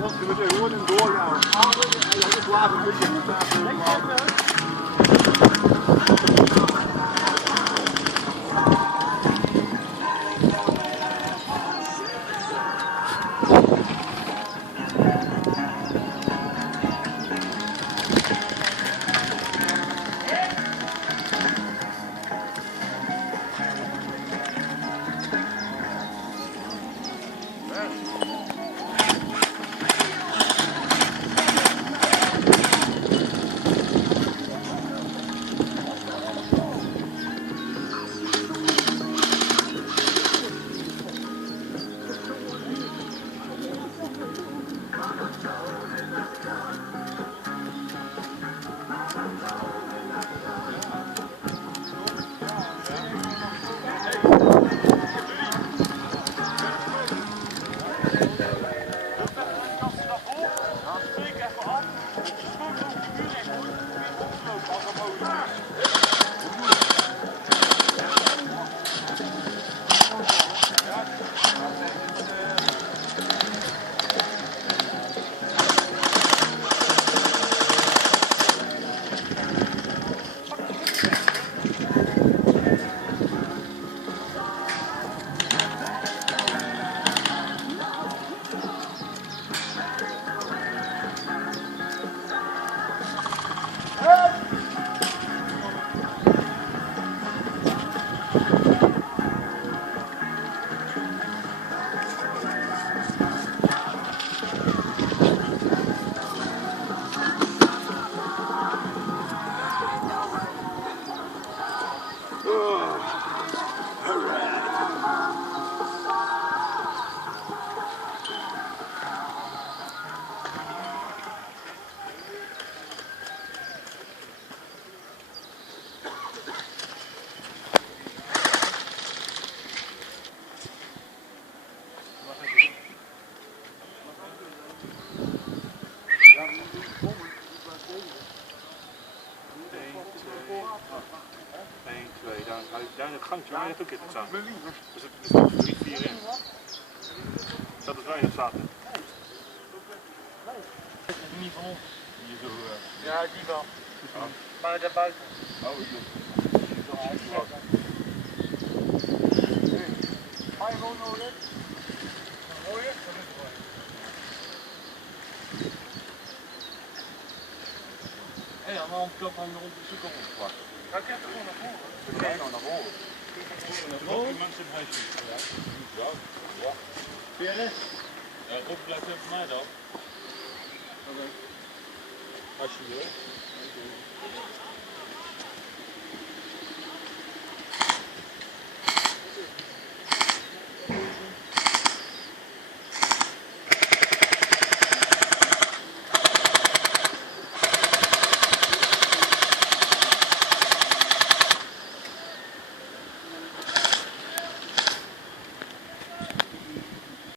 Wat zullen we gewoon in doorgaan? Het water een beetje goed aan. Daar in het gangtje waar je net ook in staan. Er zitten 3, 4 in. Dat is weinig zaten. Niet van ons. Hier zo. Ja, die wel. Maar daar buiten. Oh, ik Ga je gewoon nodig? Hoor je? Hé, aan de andere kant van de onderzoek op opgepakt. Ja, ik heb er gewoon naar voren. We gaan nou naar voren. Rob, die mensen in het huisje. Ja. Ja. PRS? Ja, Rob blijft even voor mij dan. Oké. Als je wil.